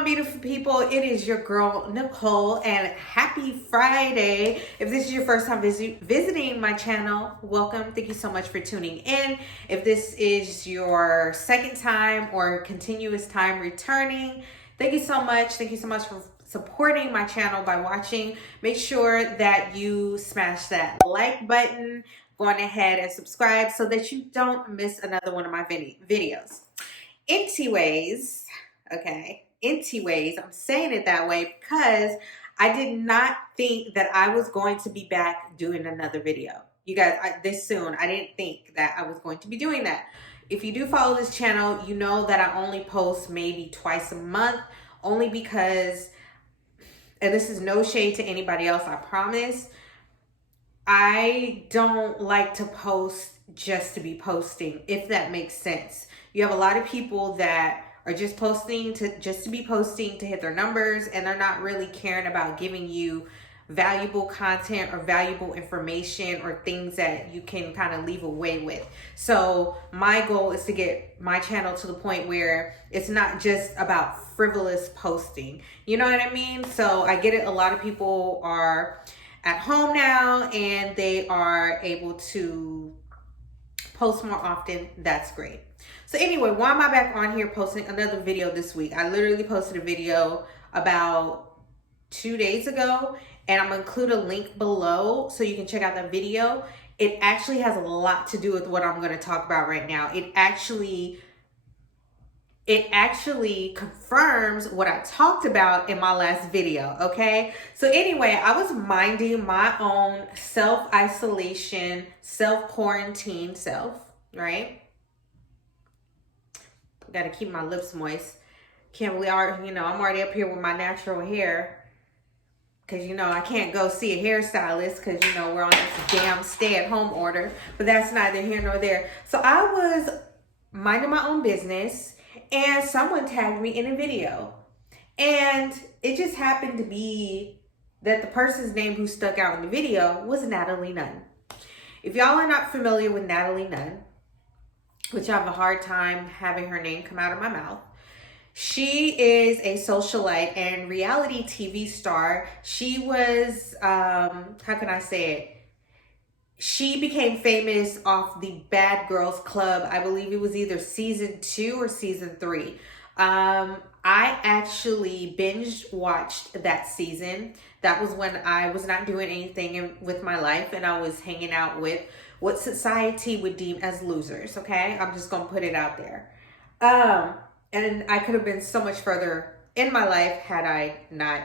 on, beautiful people? It is your girl Nicole, and happy Friday. If this is your first time visiting my channel, welcome. Thank you so much for tuning in. If this is your second time or continuous time returning, thank you so much. Thank you so much for supporting my channel by watching. Make sure that you smash that like button, going ahead and subscribe so that you don't miss another one of my videos. Anyways, I'm saying it that way because I did not think that I was going to be back doing another video. You guys, this soon, I didn't think that I was going to be doing that. If you do follow this channel, you know that I only post maybe twice a month, only because, and this is no shade to anybody else, I promise, I don't like to post just to be posting, if that makes sense. You have a lot of people that are just posting to be posting to hit their numbers, and they're not really caring about giving you valuable content or valuable information or things that you can kind of leave away with. So my goal is to get my channel to the point where it's not just about frivolous posting. You know what I mean? So I get it. A lot of people are at home now and they are able to post more often. That's great. So anyway, why am I back on here posting another video this week? I literally posted a video about 2 days ago, and I'm gonna include a link below so you can check out that video. It actually has a lot to do with what I'm gonna talk about right now. It actually confirms what I talked about in my last video, okay? So anyway, I was minding my own self-isolation, self-quarantine right? Got to keep my lips moist. Can't believe, I'm already up here with my natural hair. Because, I can't go see a hairstylist because, we're on this damn stay-at-home order. But that's neither here nor there. So I was minding my own business, and someone tagged me in a video. And it just happened to be that the person's name who stuck out in the video was Natalie Nunn. If y'all are not familiar with Natalie Nunn, which I have a hard time having her name come out of my mouth, she is a socialite and reality TV star. She was, how can I say it? She became famous off the Bad Girls Club. I believe it was either season 2 or season 3. I actually binge watched that season. That was when I was not doing anything with my life, and I was hanging out with what society would deem as losers, okay? I'm just gonna put it out there. And I could have been so much further in my life had I not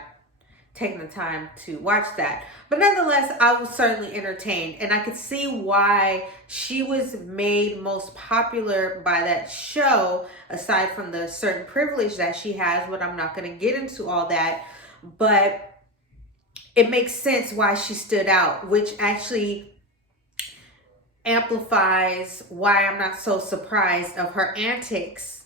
taken the time to watch that. But nonetheless, I was certainly entertained, and I could see why she was made most popular by that show, aside from the certain privilege that she has, but I'm not gonna get into all that. But it makes sense why she stood out, which actually amplifies why I'm not so surprised of her antics.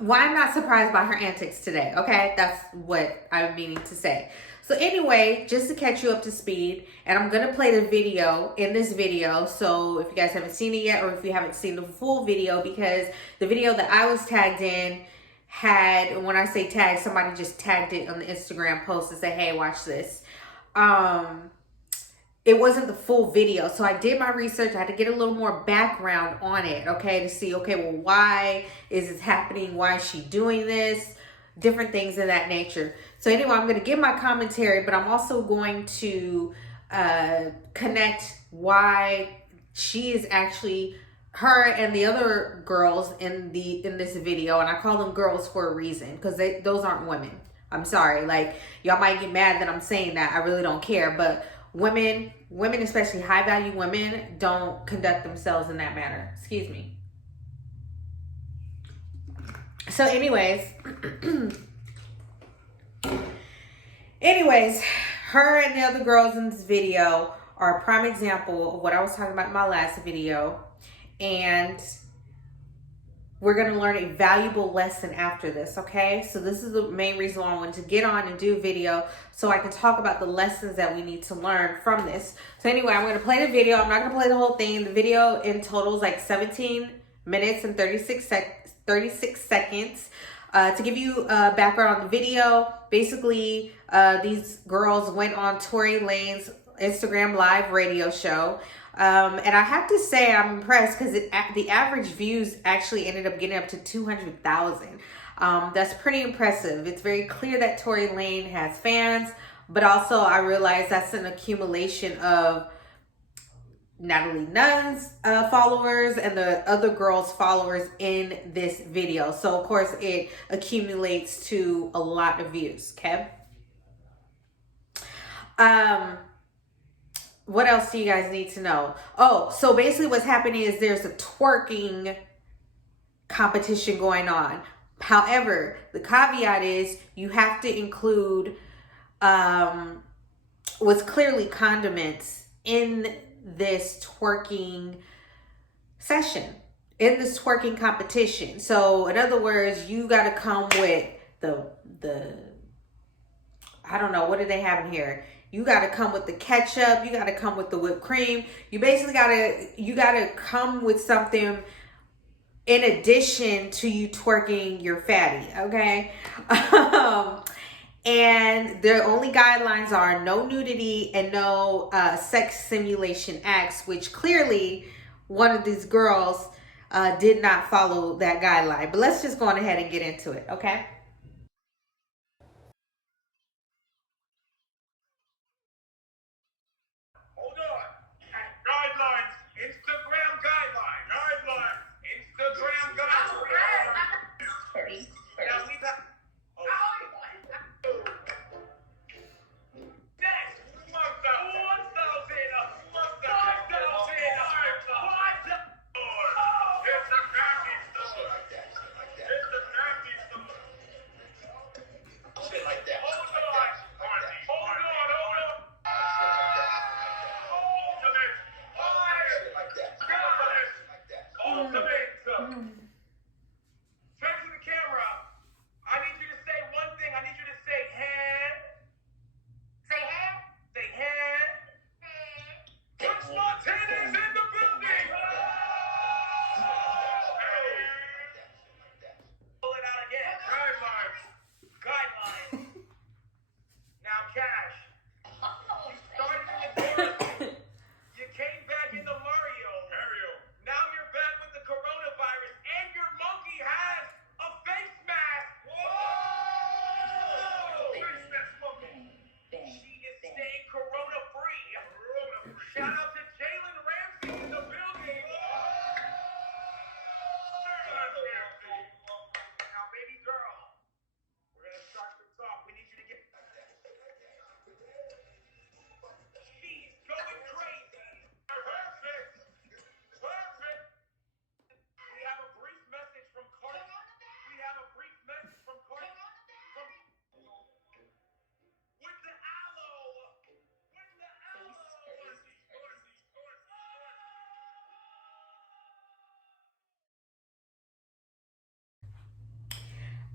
Why I'm not surprised by her antics today, okay? That's what I'm meaning to say. So anyway, just to catch you up to speed, and I'm gonna play the video in this video, so if you guys haven't seen it yet, or if you haven't seen the full video, because the video that I was tagged in had, when I say tag, somebody just tagged it on the Instagram post and say, hey, watch this. It wasn't the full video. So I did my research. I had to get a little more background on it, okay, to see, okay, well, why is this happening? Why is she doing this? Different things of that nature. So anyway, I'm going to give my commentary, but I'm also going to connect why she is actually, her and the other girls in this video, and I call them girls for a reason, because those aren't women. I'm sorry. Like, y'all might get mad that I'm saying that. I really don't care, but women, especially high-value women, don't conduct themselves in that manner. Excuse me. So anyways, her and the other girls in this video are a prime example of what I was talking about in my last video. And we're going to learn a valuable lesson after this, okay? So this is the main reason why I wanted to get on and do a video, so I can talk about the lessons that we need to learn from this. So anyway, I'm going to play the video. I'm not going to play the whole thing. The video in total is like 17 minutes and 36 seconds. To give you background on the video, basically these girls went on Tory Lanez Instagram live radio show. And I have to say I'm impressed because the average views actually ended up getting up to 200,000. That's pretty impressive. It's very clear that Tory Lanez has fans, but also I realize that's an accumulation of Natalie Nunn's followers and the other girls' followers in this video. So of course it accumulates to a lot of views, okay? What else do you guys need to know? Oh, so basically what's happening is there's a twerking competition going on. However, the caveat is you have to include what's clearly condiments in this twerking session, in this twerking competition. So in other words, you got to come with the I don't know, what do they have in here? You got to come with the ketchup. You got to come with the whipped cream. You basically you got to come with something in addition to you twerking your fatty, okay? And the only guidelines are no nudity and no sex simulation acts, which clearly one of these girls did not follow that guideline. But let's just go on ahead and get into it, okay?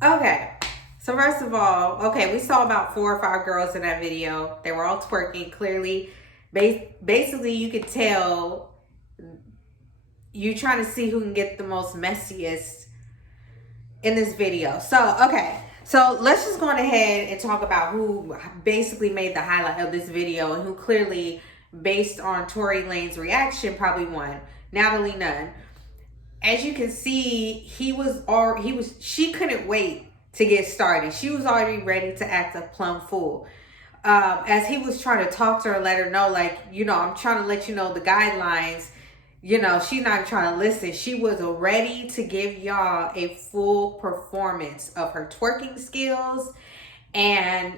Okay, so first of all, okay, we saw about 4 or 5 girls in that video. They were all twerking. Clearly, basically, you could tell you're trying to see who can get the most messiest in this video. So, okay, so let's just go on ahead and talk about who basically made the highlight of this video and who clearly, based on Tory Lanez's reaction, probably won. Natalie Nunn. As you can see, she couldn't wait to get started. She was already ready to act a plum fool. As he was trying to talk to her, let her know, like, you know, I'm trying to let you know the guidelines. You know, she's not trying to listen. She was ready to give y'all a full performance of her twerking skills. And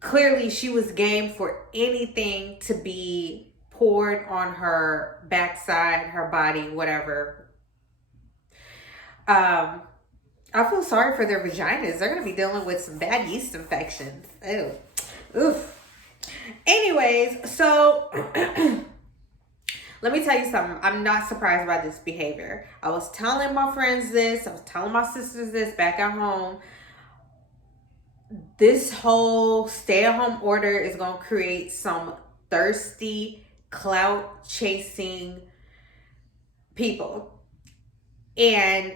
clearly she was game for anything to be poured on her backside, her body, whatever. I feel sorry for their vaginas. They're going to be dealing with some bad yeast infections. Ew. Oof. Anyways, so let me tell you something. I'm not surprised by this behavior. I was telling my friends this. I was telling my sisters this back at home. This whole stay-at-home order is going to create some thirsty, clout-chasing people. And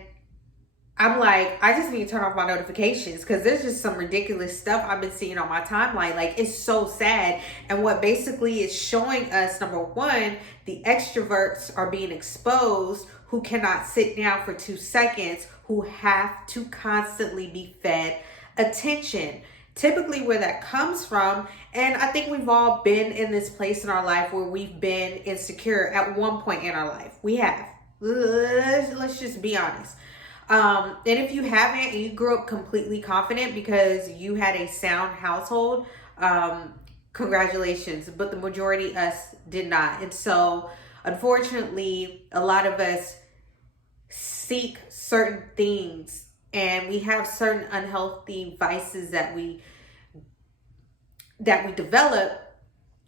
I'm like, I just need to turn off my notifications because there's just some ridiculous stuff I've been seeing on my timeline. Like, it's so sad. And what basically is showing us, number one, the extroverts are being exposed who cannot sit down for 2 seconds, who have to constantly be fed attention. Typically where that comes from, and I think we've all been in this place in our life where we've been insecure at one point in our life. We have. Let's just be honest. And if you haven't, and you grew up completely confident because you had a sound household, congratulations. But the majority of us did not. And so, unfortunately, a lot of us seek certain things, and we have certain unhealthy vices that we develop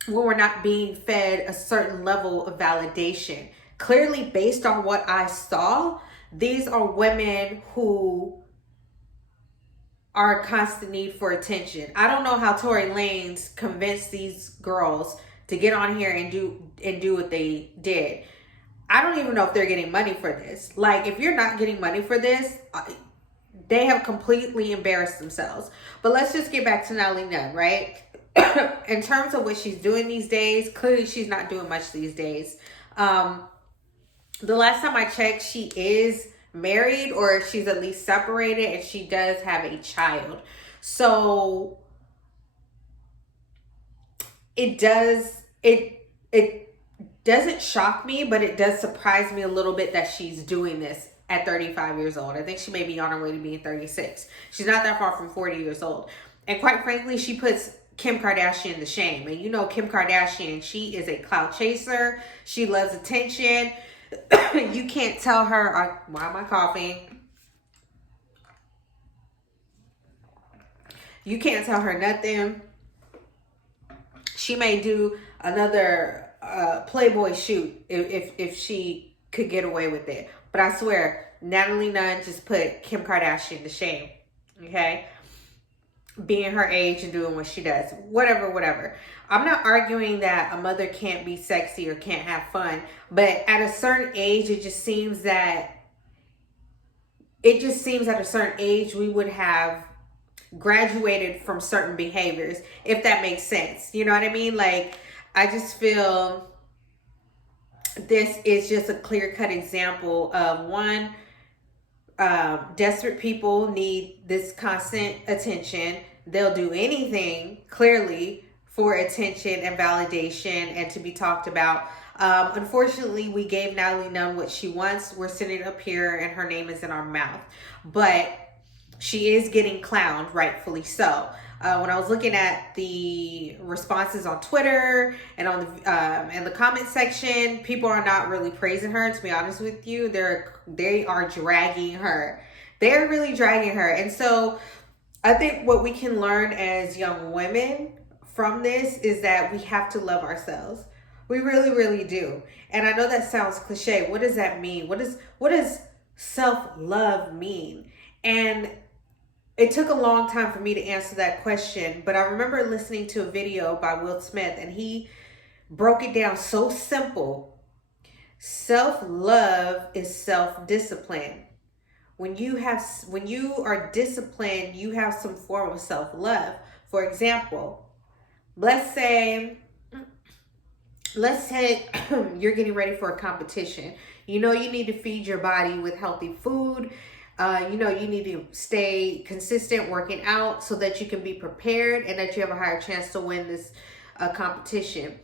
when we're not being fed a certain level of validation. Clearly, based on what I saw, these are women who are in constant need for attention. I don't know how Tory Lanez convinced these girls to get on here and do what they did. I don't even know if they're getting money for this. Like, if you're not getting money for this, they have completely embarrassed themselves. But let's just get back to Natalie Nunn, right? In terms of what she's doing these days, clearly she's not doing much these days. The last time I checked, she is married, or she's at least separated, and she does have a child. So it doesn't shock me, but it does surprise me a little bit that she's doing this at 35 years old. I think she may be on her way to being 36. She's not that far from 40 years old. And quite frankly, she puts Kim Kardashian to shame. And you know Kim Kardashian, she is a clout chaser. She loves attention. You can't tell her, why am I coughing? You can't tell her nothing. She may do another Playboy shoot if she could get away with it. But I swear, Natalie Nunn just put Kim Kardashian to shame. Okay? Being her age and doing what she does. Whatever. I'm not arguing that a mother can't be sexy or can't have fun. But at a certain age, it just seems at a certain age we would have graduated from certain behaviors, if that makes sense. You know what I mean? Like, I just feel this is just a clear-cut example of one, desperate people need this constant attention. They'll do anything, clearly, for attention and validation and to be talked about. Unfortunately, we gave Natalie Nunn what she wants. We're sitting up here and her name is in our mouth. But she is getting clowned, rightfully so. When I was looking at the responses on Twitter and on the comment section, people are not really praising her. To be honest with you, they are dragging her. They're really dragging her. And so I think what we can learn as young women from this is that we have to love ourselves. We really, really do. And I know that sounds cliche. What does that mean? What does self-love mean? And it took a long time for me to answer that question, but I remember listening to a video by Will Smith, and he broke it down so simple. Self-love is self-discipline. When you are disciplined, you have some form of self-love. For example, let's say you're getting ready for a competition. You know you need to feed your body with healthy food. You know you need to stay consistent working out so that you can be prepared and that you have a higher chance to win this competition.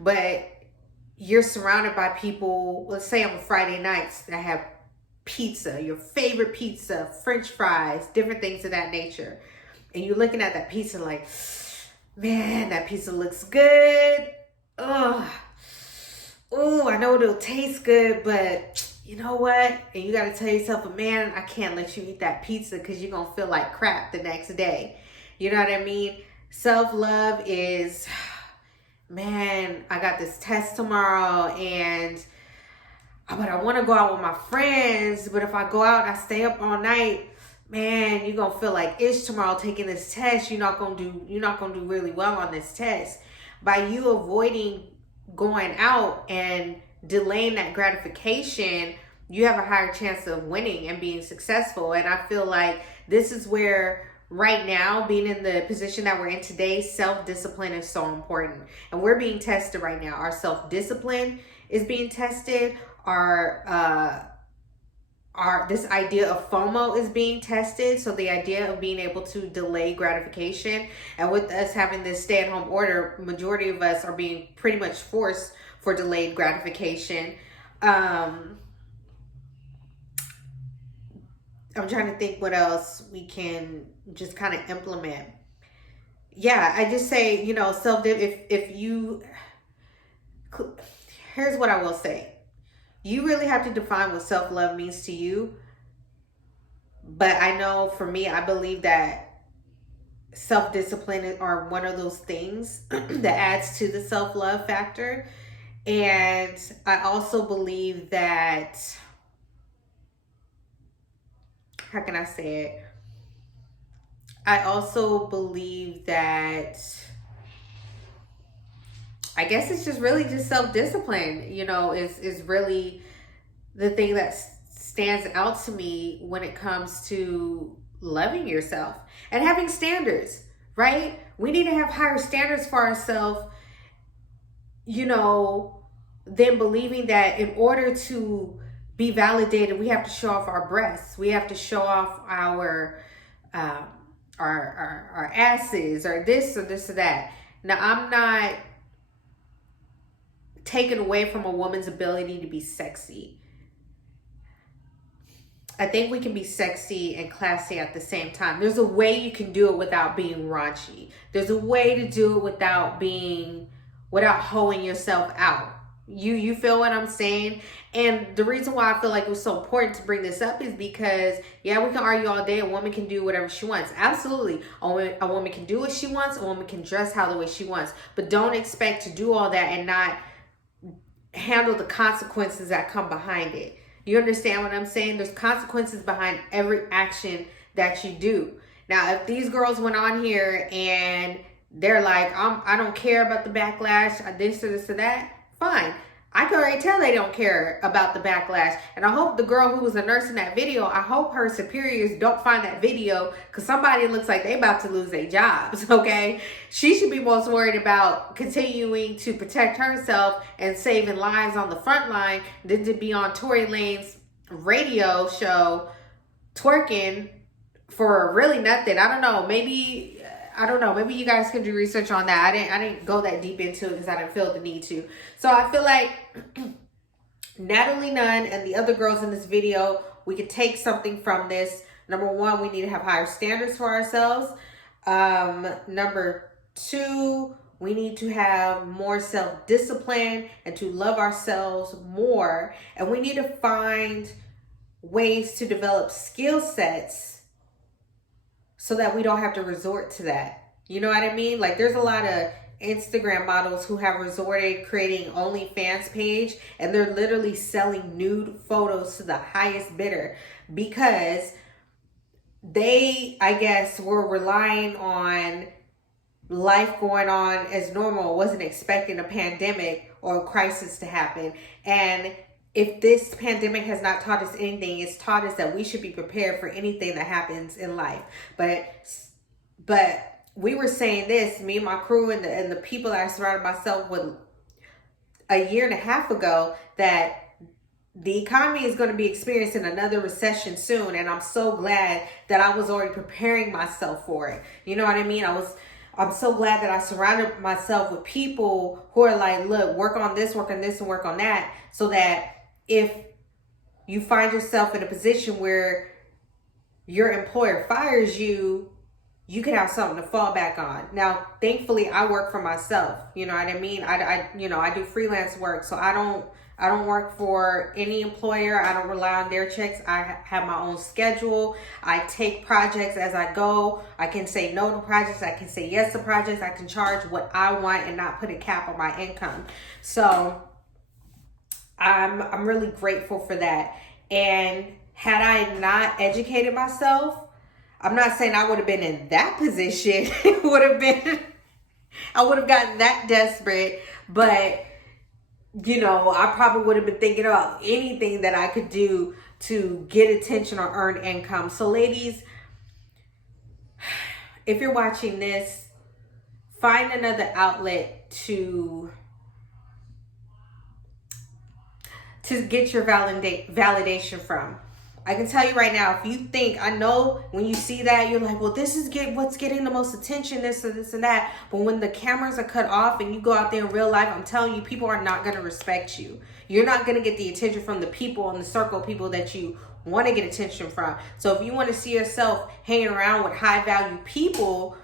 But you're surrounded by people, let's say on Friday nights, that have pizza, your favorite pizza, French fries, different things of that nature. And you're looking at that pizza like, man, that pizza looks good. Oh, I know it'll taste good, but you know what? And you got to tell yourself, man, I can't let you eat that pizza because you're going to feel like crap the next day. You know what I mean? Self-love is, man, I got this test tomorrow but I want to go out with my friends. But if I go out and I stay up all night, man, you're going to feel like ish tomorrow taking this test. You're not going to do really well on this test. By you avoiding going out and delaying that gratification, you have a higher chance of winning and being successful. And I feel like this is where right now, being in the position that we're in today, self-discipline is so important. And we're being tested right now. Our self-discipline is being tested. This idea of FOMO is being tested. So the idea of being able to delay gratification. And with us having this stay-at-home order, majority of us are being pretty much forced for delayed gratification. I'm trying to think what else we can just kind of implement. Yeah, I just say, you know, here's what I will say. You really have to define what self-love means to you. But I know for me, I believe that self-discipline are one of those things that adds to the self-love factor. And I also believe that, how can I say it? I also believe that, I guess it's just really just self-discipline, you know, is really the thing that stands out to me when it comes to loving yourself and having standards, right? We need to have higher standards for ourselves, you know, than believing that in order to be validated, we have to show off our breasts. We have to show off our asses or this or that. Now, I'm not taken away from a woman's ability to be sexy. I think we can be sexy and classy at the same time. There's a way you can do it without being raunchy. There's a way to do it without hoeing yourself out. You feel what I'm saying? And the reason why I feel like it was so important to bring this up is because, yeah, we can argue all day. A woman can do whatever she wants. Absolutely. A woman can do what she wants. A woman can dress how the way she wants. But don't expect to do all that and not handle the consequences that come behind it. You understand what I'm saying? There's consequences behind every action that you do. Now, if these girls went on here and they're like, I don't care about the backlash, this or this or that, fine. I can already tell they don't care about the backlash. And I hope the girl who was a nurse in that video, I hope her superiors don't find that video, because somebody looks like they about to lose their jobs, okay? She should be most worried about continuing to protect herself and saving lives on the front line than to be on Tory Lanez's radio show twerking for really nothing. I don't know. Maybe you guys can do research on that. I didn't go that deep into it because I didn't feel the need to. So I feel like Natalie Nunn and the other girls in this video, we could take something from this. Number one, we need to have higher standards for ourselves. Number two, we need to have more self-discipline and to love ourselves more. And we need to find ways to develop skill sets so that we don't have to resort to that. You know what I mean? Like, there's a lot of Instagram models who have resorted creating OnlyFans page, and they're literally selling nude photos to the highest bidder because they, I guess, were relying on life going on as normal, wasn't expecting a pandemic or a crisis to happen. And if this pandemic has not taught us anything, it's taught us that we should be prepared for anything that happens in life. But we were saying this, me and my crew and the people that I surrounded myself with a year and a half ago, that the economy is going to be experiencing another recession soon. And I'm so glad that I was already preparing myself for it. You know what I mean? I'm so glad that I surrounded myself with people who are like, look, work on this, and work on that, so that if you find yourself in a position where your employer fires you, you can have something to fall back on. Now, thankfully, I work for myself. You know what I mean? I do freelance work, so I don't work for any employer. I don't rely on their checks. I have my own schedule. I take projects as I go. I can say no to projects. I can say yes to projects. I can charge what I want and not put a cap on my income. So I'm really grateful for that. And had I not educated myself, I'm not saying I would have been in that position. I would have gotten that desperate, but you know, I probably would have been thinking about anything that I could do to get attention or earn income. So ladies, if you're watching this, find another outlet to get your validation from. I can tell you right now, if you think, I know when you see that, you're like, well, this is what's getting the most attention, this and this and that. But when the cameras are cut off and you go out there in real life, I'm telling you, people are not going to respect you. You're not going to get the attention from the people in the circle, people that you want to get attention from. So if you want to see yourself hanging around with high value people,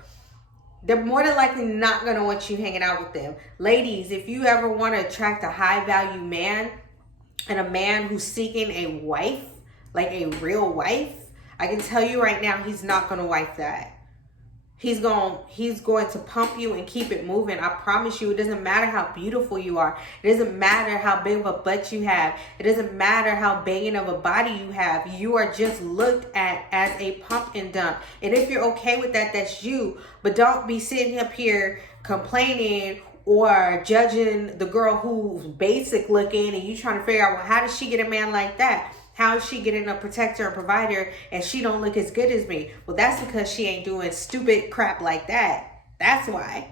they're more than likely not going to want you hanging out with them. Ladies, if you ever want to attract a high value man and a man who's seeking a wife, like a real wife, I can tell you right now, he's not going to wife that. He's going to pump you and keep it moving. I promise you, it doesn't matter how beautiful you are. It doesn't matter how big of a butt you have. It doesn't matter how banging of a body you have. You are just looked at as a pump and dump. And if you're okay with that, that's you. But don't be sitting up here complaining or judging the girl who's basic looking and you trying to figure out, well, how does she get a man like that? How is she getting a protector and provider and she don't look as good as me? Well, that's because she ain't doing stupid crap like that. That's why.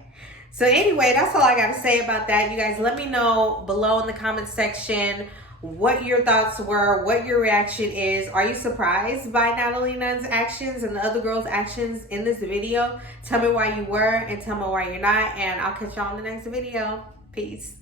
So anyway, that's all I got to say about that. You guys, let me know below in the comment section what your thoughts were, what your reaction is. Are you surprised by Natalie Nunn's actions and the other girls' actions in this video? Tell me why you were and tell me why you're not. And I'll catch y'all in the next video. Peace.